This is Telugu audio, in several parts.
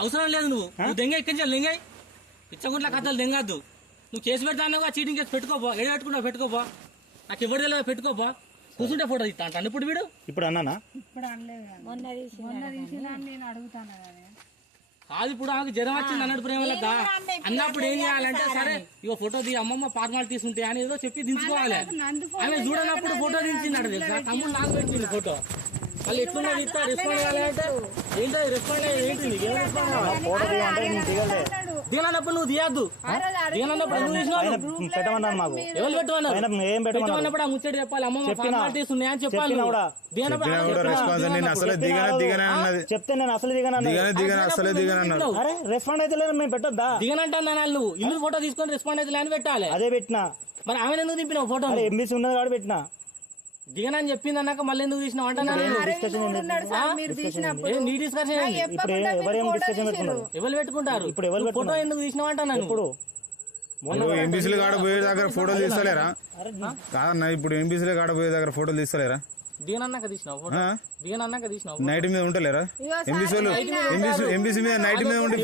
అవసరం లేదు. నువ్వు దెంగ ఎక్కించాలి. దెంగ ఇచ్చగుంట్ల కథలు దెంగద్దు. నువ్వు కేసు పెడతాను చీటింగ్ కేసు పెట్టుకోపో. ఏడు పెట్టుకున్నావు పెట్టుకోపో. నాకు ఎవరి తెలియదు పెట్టుకోపో. కూర్చుంటే ఫోటో తీస్తా అంటాను. ఇప్పుడు వీడు ఇప్పుడు అన్నానా? ఇప్పుడు అనలేదు. నేను అడుగుతాను కాదు. ఇప్పుడు ఆమెకు జ్వరం వచ్చింది అన్నట్టు ప్రేమ అన్నప్పుడు ఏం చేయాలంటే సరే ఇక ఫోటో ది అమ్మమ్మ ఫార్మాలిటీ తీసుకుంటే అని ఏదో చెప్పి దించుకోవాలి. ఆమె చూడనప్పుడు ఫోటో దించింది తెలుసా. తమ్ముడు నాకు పెట్టింది ఫోటో. మళ్ళీ ఎట్లున్నా తీస్తా రెస్పాండ్ కావాలంటే ఏంటో రెస్పాండ్ ఏంటిది దిగనప్పుడు నువ్వు తీయద్దు. దిగనప్పుడు ఎందుకు తీసినావు? పెట్టమన్నాను మాకు. ఎవరు పెట్టమన్నప్పుడు ఆ ముచ్చట చెప్పాలి. అమ్మమ్మ ఫార్మాలిటీస్ ఉన్నాయని చెప్పాలి. చెప్తే నేను అసలు దిగను. అరే రెస్పాండ్ అయితే లేదు మేము పెట్టొద్దా? దిగనంటాను నువ్వు. ఇల్లు ఫోటో తీసుకొని రెస్పాండ్ అయితే అని పెట్టాలి. అదే పెట్టినా. మరి ఆమె ఎందుకు దింపినావు ఫోటో? ఎంబీసీ ఉన్నది కాబట్టి పెట్టినా. దిగనని చెప్పింది అన్నాక మళ్ళీ ఎందుకు తీసినావు అంటున్నాను. నీ డిస్కషన్ ఎవరు పెట్టుకుంటారు? ఇప్పుడు ఫోటో ఎందుకు తీసినావు అంటున్నాను. ఇప్పుడు ఎంబీసీలు కాడ పోయే దగ్గర ఫోటోలు తీస్తలేరా? కాదన్నా ఇప్పుడు ఎంబీసీలు కాడ పోయే దగ్గర ఫోటోలు తీస్తలేరా? దిగనన్నాక తీసినావు ఫోటో. దిగనన్నాక తీసినావు. నైట్ మీద ఉంటలేరా? ఎంబీసీ మీద నైట్ మీద ఉండి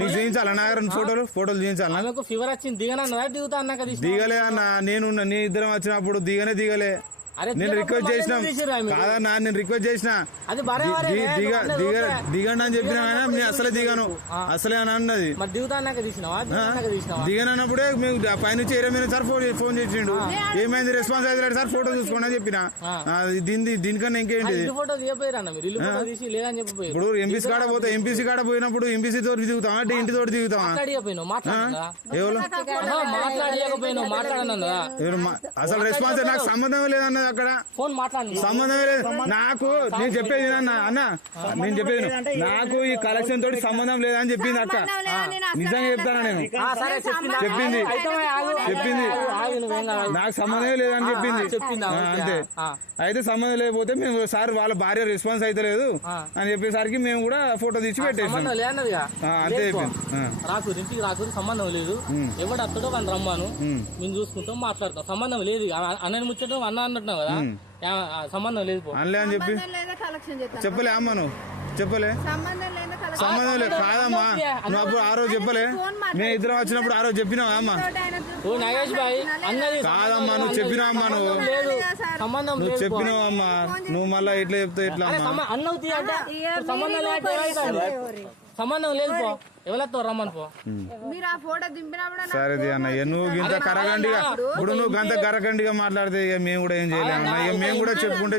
నీకు చేయించాలన్నా ఫోటోలు చేయించాలన్నా? ఫీవర్ వచ్చింది దిగనన్నా దిగుతా అన్నాక దిగలే అన్న. నేను నీ ఇద్దరం వచ్చినప్పుడు దిగలే. నేను రిక్వెస్ట్ చేసిన కాదన్నా. నేను రిక్వెస్ట్ చేసిన దిగండి అని చెప్పినా నేను అసలే దిగాను. అసలే అని అన్నది. దిగనప్పుడే మేము పైనుంచి ఏరేమైనా సార్ ఫోన్ చేసిండు. ఏమైంది రెస్పాన్స్ అయితే సార్ ఫోటో చూసుకోండి అని చెప్పిన. దీనికన్నా ఇంకేంటి? ఇప్పుడు ఎంపీసీ కాడ పోతే ఎంపీసీ కాడ పోయినప్పుడు ఎంపీసీ తోటి దిగుతావా అంటే ఇంటి తోటి దిగుతావా? ఎవరు అసలు రెస్పాన్స్ నాకు సంబంధం లేదన్నది. అక్కడ సంబంధమే లేదు నాకు. నేను చెప్పేది అన్న నేను చెప్పేది నాకు ఈ కలెక్షన్ తోటి సంబంధం లేదని చెప్పింది అక్క. నిజంగా చెప్తాను నేను. చెప్పింది నాకు సంబంధమే లేదని చెప్పింది అంతే. అయితే సంబంధం లేకపోతే మేము సార్ వాళ్ళ భార్య రెస్పాన్స్ అయితే లేదు అని చెప్పేసరికి మేము కూడా ఫోటో తీసి పెట్టేసాం. అంతే చెప్పింది. సంబంధం లేదు. ఎవడు అత్తడో వాళ్ళు రమ్మాను మేము చూసుకుంటాం మాట్లాడతాం. సంబంధం లేదు. అన్నని ముచ్చటం అన్న అన్నట్టున్నావు కదా. సంబంధం లేదు అనలే అని చెప్పి చెప్పలే అమ్మ. నువ్వు చెప్పలే సంబంధం లేదు కాదమ్మా. నువ్వు అప్పుడు ఆ రోజు చెప్పలే. మేము ఇద్దరం వచ్చినప్పుడు ఆ రోజు చెప్పినావా అమ్మా? కాదమ్మా నువ్వు చెప్పినావు అమ్మా. నువ్వు చెప్పినావు అమ్మా. నువ్వు మళ్ళా ఇట్లా చెప్తే ఎట్లా సంబంధం లేదు. ఎవరితో రమ్మని పో. సరే అన్న. నువ్వు ఇంత కరగండిగా ఇప్పుడు నువ్వు గంత కరగండిగా మాట్లాడితే ఇక మేము కూడా ఏం చేయలేము. ఇక మేము కూడా చెప్పుకుంటాం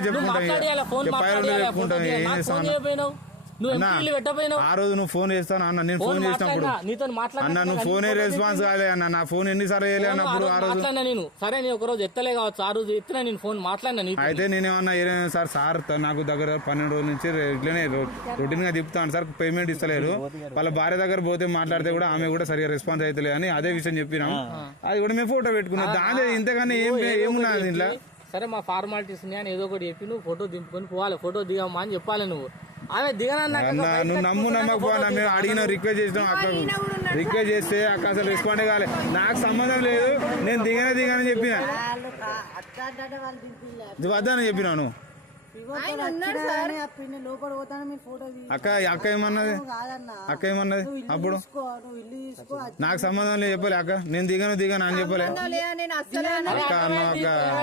ఏం చేస్తాం. ఆ రోజు నువ్వు ఫోన్ చేస్తాను అన్న. నేను ఫోన్ చేసినప్పుడు అన్న నువ్వు ఫోనే రెస్పాన్స్ కాలే అన్న. నా ఫోన్ ఎన్నిసార్లు చేయలే అన్నప్పుడు ఆ రోజు నేను సరే నేను ఒక రోజు ఎత్తలే కావచ్చు. ఆ రోజు ఎత్తిన నేను ఫోన్ మాట్లాడినా. అయితే నేనేమన్నా సార్ నాకు దగ్గర 12 రోజుల నుంచి ఇట్లనే రొటీన్ గా చెప్తాను సార్. పేమెంట్ ఇస్తలేరు. వాళ్ళ భార్య దగ్గర పోతే మాట్లాడితే కూడా ఆమె కూడా సరిగా రెస్పాన్స్ అవుతలే అని అదే విషయం చెప్పినాం. అది కూడా మేము ఫోటో పెట్టుకున్నాం. దాని ఇంతకన్నా ఏమున్నది దీంట్లో? సరే మా ఫార్మాలిటీస్ అని ఏదో ఒకటి చెప్పి నువ్వు ఫోటో దింపుకొని పోవాలి. ఫోటో దిగమ్మా అని చెప్పాలి. నువ్వు ఆమె దిగనన్నా నువ్వు నమ్మకపోయినా మేము అడిగిన రిక్వెస్ట్ చేసినాం అక్కకు. రిక్వెస్ట్ చేస్తే అక్క అసలు రెస్పాండ్ కాలే. నాకు సంబంధం లేదు నేను దిగనని చెప్పిన. వద్దని చెప్పినాను. అక్క ఏమన్నది అప్పుడు? నాకు సంబంధం లేదు చెప్పలే అక్క. నేను దిగను అని చెప్పలే అక్క.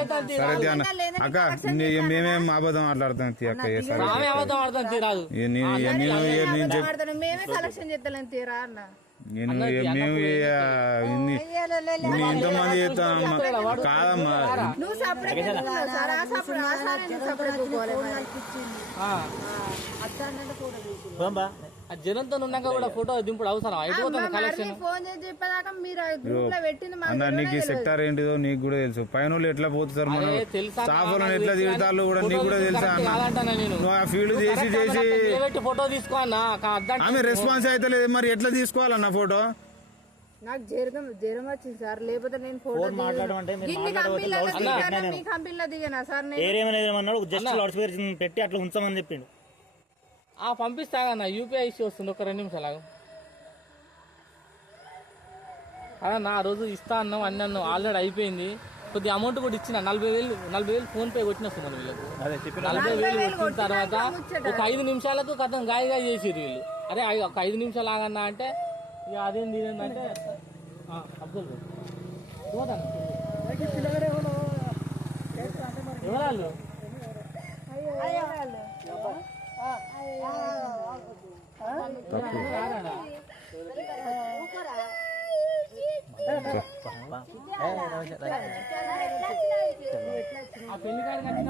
అక్క సరే అన్న. అక్క మేమేం అబద్ధం మాట్లాడతాం అక్క. మేము ఎంతమంది చేస్తాం కాదమ్మా. జనంతో ఉన్నాక కూడా ఫోటో దింపుడు అవసరం. అన్న నీకు సెక్టార్ ఏంటిదో నీకు కూడా తెలుసు. పైన ఎట్లా పోతారు మనం స్టాఫ్లను ఎట్లా తిడతారు కూడా నీకు కూడా తెలుసా అన్న. నువ్వు ఆ ఫీల్డ్ చేసి ఫోటో తీసుకో అన్న. ఆమె రెస్పాన్స్ అయితే లేదు. మరి ఎట్లా తీసుకోవాలన్న ఫోటో? నాకు జ్వరం వచ్చింది సార్. లేకపోతే నేను ఫోటో పెట్టి అట్లా ఉంచమని చెప్పిండు. పంపిస్తాగన్న. యూపీఐ ఇష్యూ వస్తుంది. ఒక 2 నిమిషాలు అలా. నా రోజు ఇస్తా అన్నావు అన్నాను. ఆల్రెడీ అయిపోయింది. కొద్ది అమౌంట్ కూడా ఇచ్చిన 40,000 ఫోన్ పే కొట్టిన సుమన్ వీళ్ళకు 40,000 కొట్టిన తర్వాత ఒక 5 నిమిషాలకు కథం గాయగా చేసిరు వీళ్ళు. అరే ఒక 5 నిమిషాలు ఆగన్నా అంటే ఇక అదేంది ఇదేందంటే అబ్దుల్ పోతాను ఎవరాళ్ళు ఆ పెళ్లి కాడికి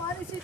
మనిషి